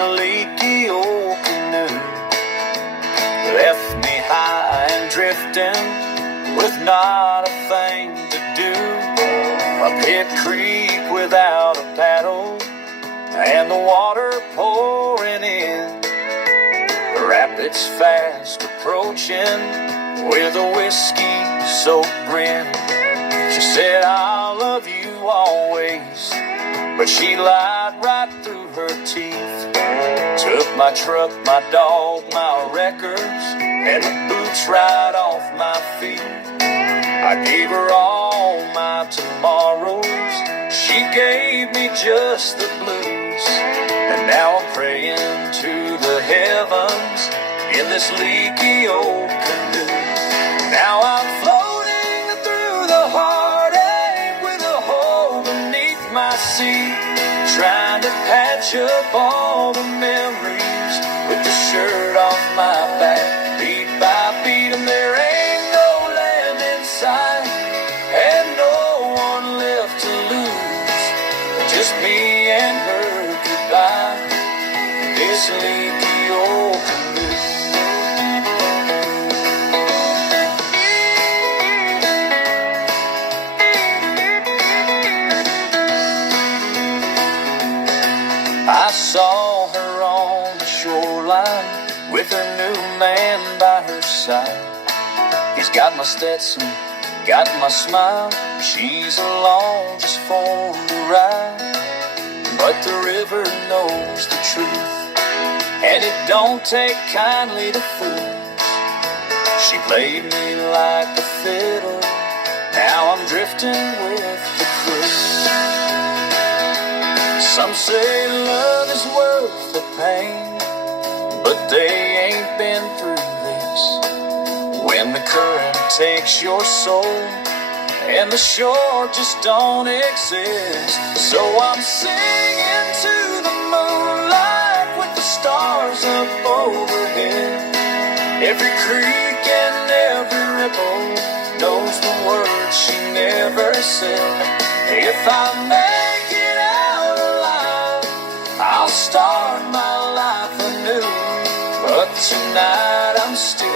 in a leaky old canoe. Left me high and drifting with not a thing to do. A pit creek without a paddle and the water pouring in. The rapids fast approaching with a whiskey-soaked grin. She said, I'll love you always, but she lied right through her teeth. Took my truck, my dog, my records, and the boots right off my feet. I gave her all my tomorrows, she gave me just the blues. And now I'm praying to the heavens in this leaky old canoe. Now I'm floating through the heartache with a hole beneath my seat, trying to patch up all the memories with the shirt off my back, beat by beat, and there ain't no land in sight and no one left to lose. Just me and her goodbye, this leaky old canoe. I saw her on the shoreline with her new man by her side. He's got my Stetson, got my smile. She's along just for the ride. But the river knows the truth, and it don't take kindly to fools. She played me like a fiddle, now I'm drifting with the crew. Some say love is worth the pain, but they ain't been through this. When the current takes your soul and the shore just don't exist. So I'm singing to the moonlight with the stars up overhead. Every creek and every ripple knows the words she never said. If I make it out alive, I'll start my life anew. But tonight I'm still